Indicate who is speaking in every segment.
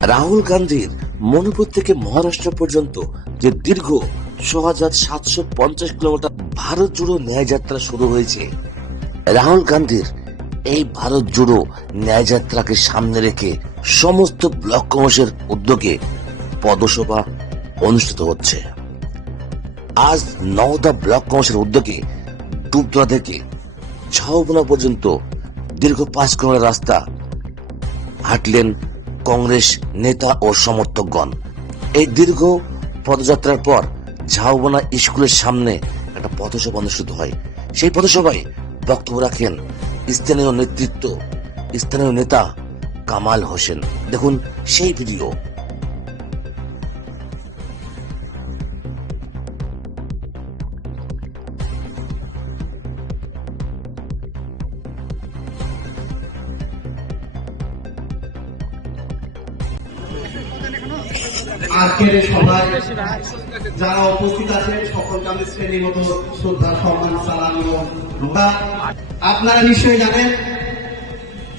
Speaker 1: রাহুল গান্ধীর মণিপুর থেকে মহারাষ্ট্র পর্যন্ত যে দীর্ঘ ছ হাজার সাতশো পঞ্চাশ কিলোমিটার ভারত জুড়ো ন্যায় যাত্রা শুরু হয়েছে, রাহুল গান্ধীর এই ভারত জুড়ো ন্যায় যাত্রাকে সামনে রেখে সমস্ত ব্লক কমিশনের উদ্যোগে পদসভা অনুষ্ঠিত হচ্ছে। আজ নওদা ব্লক কমিশনের উদ্যোগে ডুবদা থেকে ঝাউবনা পর্যন্ত দীর্ঘ পাঁচ কিলোমিটার রাস্তা হাঁটলেন কংগ্রেস নেতা ও সমর্থকগণ। এই দীর্ঘ পদযাত্রার পর ঝাউবনা স্কুলের সামনে একটা পথসভা অনুষ্ঠিত হয়। সেই পথসভায় বক্তব্য রাখেন স্থানীয় নেতৃত্ব, স্থানীয় নেতা কামাল হোসেন। দেখুন সেই ভিডিও।
Speaker 2: আজকের সভায় যারা উপস্থিত আছেন, সকলকে আমি শ্রেণির মতো শ্রদ্ধা, সম্মান, সালাম আপনারা নিশ্চয়ই জানেন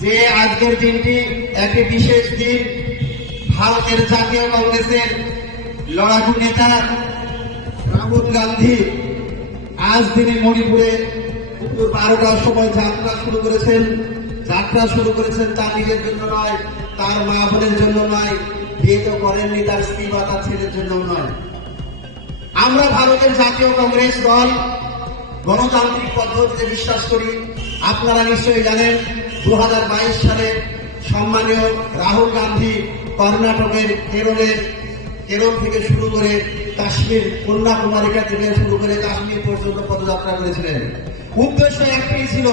Speaker 2: যে আজকের দিনটি একটি বিশেষ দিন। ভারতের জাতীয় কংগ্রেসের লড়াকু নেতা রাহুল গান্ধী আজ তিনি মণিপুরে দুপুর বারোটার সময় যাত্রা শুরু করেছেন। যাত্রা শুরু করেছেন তার নিজের জন্য নয়, তার মা বোনের জন্য নয় বিয়ে তো করেননি তার স্ত্রী বা তার ছেলের জন্য নয়। আমরা ভারতের জাতীয় কংগ্রেস দল, গণতান্ত্রিক পদ্ধতিতে বিশ্বাস করি। আপনারা নিশ্চয়ই জানেন দু সালে সম্মানীয় রাহুল গান্ধী কর্ণাটকের কেরলের কেরল থেকে শুরু করে কাশ্মীর, কন্যাকুমারিকা থেকে শুরু করে কাশ্মীর পর্যন্ত পদযাত্রা করেছিলেন। উদ্দেশ্য একটাই ছিল,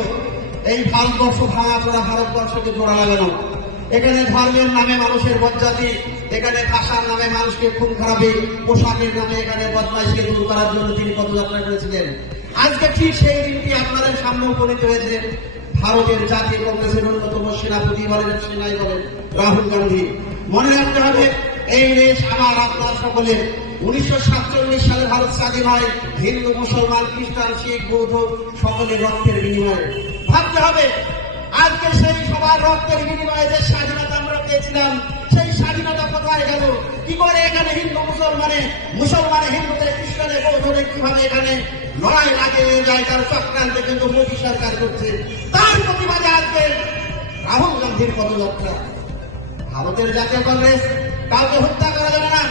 Speaker 2: এই ভারতবর্ষ ভাঙা চোরা ভারতবর্ষকে জোড়া লাগানো। এখানে ধর্মের নামে মানুষের বজ্জাতি এখানে ভাষার নামে মানুষকে খুন খারাপি পোশাকের নামে এখানে বদমাইশকে দূর করার জন্য তিনি পদযাত্রা করেছিলেন। আজকে ঠিক সেই দিনটি আপনাদের সামনে উপনীত হয়েছে। ভারতের জাতীয় কংগ্রেসের অন্যতম সেনাপতি বলেন, সেনাই বলেন রাহুল গান্ধী। মনে রাখতে হবে, এই দেশ আমার আপনার সকলের উনিশশো সাতচল্লিশ সালে ভারত স্বাধীন হয়, হিন্দু, মুসলমান, খ্রিস্টান, শিখ, বৌদ্ধ সকলের রক্তের বিনিময়ে। ভাবতে হবে আজকে সেই সবার রক্তের বিনিময়ে যে স্বাধীনতা আমরা পেয়েছিলাম, সেই স্বাধীনতা কোথায় গেল? কি করে এখানে হিন্দু মুসলমানে মুসলমানে হিন্দুতে খ্রিস্টানে বৌদ্ধদের কীভাবে এখানে লড়াই লাগিয়ে যায় তার চক্রান্তে কিন্তু মোদী সরকার করছে? তার প্রতিবাদে আজকে রাহুল গান্ধীর পদযাত্রা। ভারতের জাতীয় কংগ্রেস কাউকে হত্যা করা যাবে না।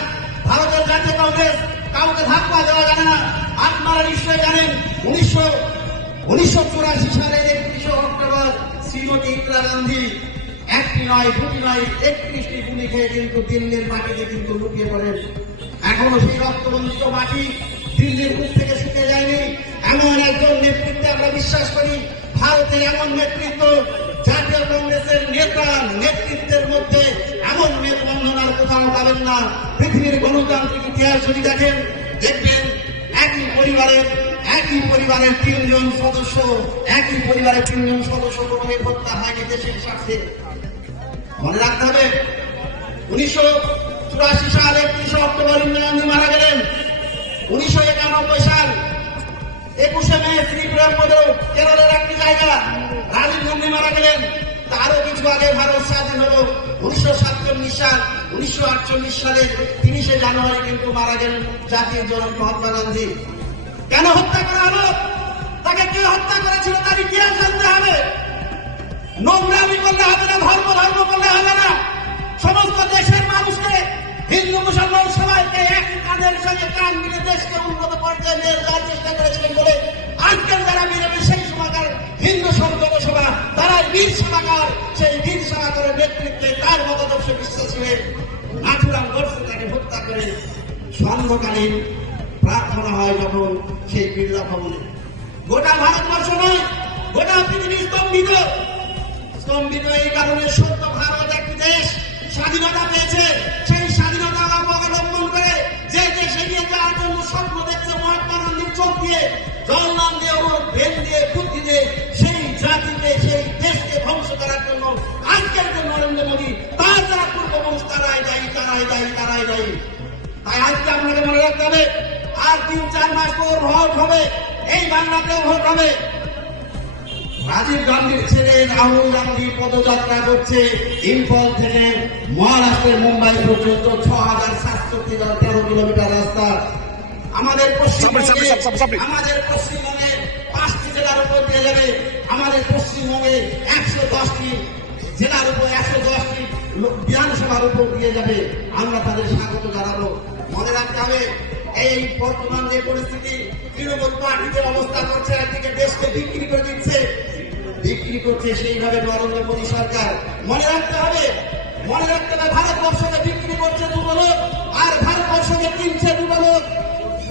Speaker 2: ভারতের জাতীয় কংগ্রেস কাউকে ধাক্কা দেওয়া যাবে না। আপনারা নিশ্চয়ই জানেন, উনিশশো উনিশশো চুরাশি সালের একত্রিশে অক্টোবর শ্রীমতী ইন্দিরা গান্ধী, একটি নয়, দুটি নয়, একত্রিশটি গুলি খেয়ে কিন্তু দিল্লির মাটিতে কিন্তু লুকিয়ে পড়েন এখনও সেই রক্তবঞ্চিত মাটি দিল্লির মুখ থেকে শুকে যায়নি। এমন একজন নেতৃত্বে আমরা বিশ্বাস করি, ভারতের এমন নেতৃত্ব, জাতীয় কংগ্রেসের নেতা, নেতৃত্বের মধ্যে এমন মেলবন্ধন আর কোথাও পাবেন না। পৃথিবীর গণতান্ত্রিক ইতিহাস যদি দেখেন, দেখবেন একই পরিবারের একই পরিবারের তিনজন সদস্য, একই পরিবারের তিনজন সদস্য কোনোভাবে হত্যা হয়নি দেশের স্বার্থে। মনে রাখতে হবে, উনিশশো চুরাশি সাল, একত্রিশে অক্টোবর ইন্দিরা গান্ধী মারা গেলেন। উনিশশো একানব্বই সাল, একুশে মে শ্রীপেরমপুর কেরলের একটি জায়গা, রাজীব গান্ধী মারা গেলেন। তারও কিছু আগে ভারত স্বাধীন হল। উনিশশো সাতচল্লিশ সাল, উনিশশো আটচল্লিশ সালে তিরিশে জানুয়ারি কিন্তু মারা গেলেন জাতির জনক মহাত্মা গান্ধী। কেন হত্যা করা হলো? তাকে কে হত্যা করেছিল তার ইতিহাস জানতে হবে? নোংরামি করলে হবে না, ধর্ম ধর্ম করলে হবে না। সমস্ত দেশের মানুষকে, হিন্দু, মুসলমান সবাইকে এক কাঁধের সঙ্গে কান মিলে দেশকে উন্নত পর্যায়ে নিয়ে যাওয়ার চেষ্টা করেছিলেন বলে আজকের যারা মিলেবে সেই সময়কার হিন্দু সংসদ সভা তারা বীর সভাকার। সেই বীর সভাকারের নেতৃত্বে তার মতাদর্শে বিশ্বাসী হয়ে নাথুরাম গোডসে তাকে হত্যা করে সন্ধ্যকালীন প্রার্থনা হয় যখন সেই বিড়লা ভবনে। গোটা ভারতবর্ষ নয়, গোটা পৃথিবী স্তম্ভিত। স্তম্ভিত এই কারণে সত্য ভারত একটি দেশ স্বাধীনতা পেয়েছে। সেই স্বাধীনতা অবলম্বন করে যে দেশ এগিয়ে যাওয়ার জন্য স্বপ্ন দেখছে মহাত্মা গান্ধীর চোখ দিয়ে জওয়াহরলাল নেহরু ব্রেন দিয়ে, বুদ্ধি দিয়ে সেই জাতিকে, সেই দেশকে ধ্বংস করার জন্য, আজকের যে নরেন্দ্র মোদী, তার যারা পূর্বপুরুষ, তারাই দায়ী তারাই দায়ী তারাই দায়ী। তাই আজকে আপনাকে মনে রাখতে হবে আর তিন চার মাস পর ভোট হবে এই বাংলাতেও ভোট হবে। রাজীব গান্ধীর ছেলে রাহুল গান্ধী পদযাত্রা করছে ইম্ফল থেকে মহারাষ্ট্রের মুম্বাই পর্যন্ত ছ হাজার সাতশো তেরো কিলোমিটার রাস্তা। আমাদের পশ্চিমবঙ্গে আমাদের পশ্চিমবঙ্গে পাঁচটি জেলার উপর দিয়ে যাবে। আমাদের পশ্চিমবঙ্গে একশো দশটি জেলার উপর একশো দশটি লোক- বিধানসভার উপর দিয়ে যাবে। আমরা তাদের স্বাগত জানাব। মনে রাখতে হবে এই বর্তমান যে পরিস্থিতি, তৃণমূল পার্টিতে অবস্থা করছে, একদিকে দেশকে বিক্রি করে দিচ্ছে। বিক্রি করছে সেইভাবে নরেন্দ্র মোদী সরকার। মনে রাখতে হবে, মনে রাখতে হবে ভারতবর্ষকে বিক্রি করছে দুটো আর ভারতবর্ষকে কিনছে দুটো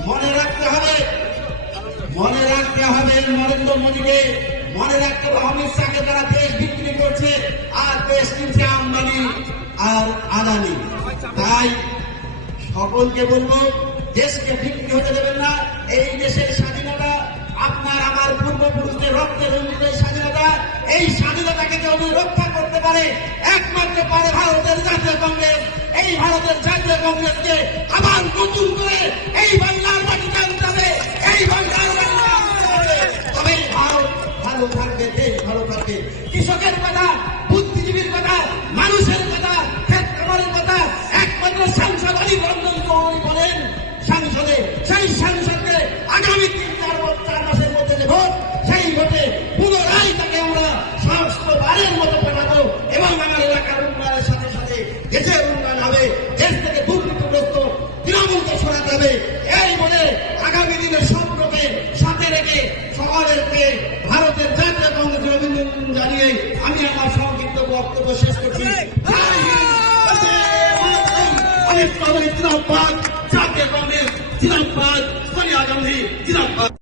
Speaker 2: মনে রাখতে হবে, মনে রাখতে হবে নরেন্দ্র মোদীকে। মনে রাখতে হবে অমিত শাহকে তারা দেশ বিক্রি করছে, আর দেশ কিনছে আম্বানি আর আদানি। তাই সকলকে বলব দেশকে বিক্রি হতে দেবেন না। এই দেশের স্বাধীনতা আপনার, আমার পূর্বপুরুষদের রক্তের রঞ্জিত স্বাধীনতা, এই স্বাধীনতাকে যদি রক্ষা করতে পারে, একমাত্র পারে ভারতের জাতীয় কংগ্রেস। এই ভারতের জাতীয় কংগ্রেসকে আবার নতুন করে এই বাংলার বক্তব্য শেষ করছি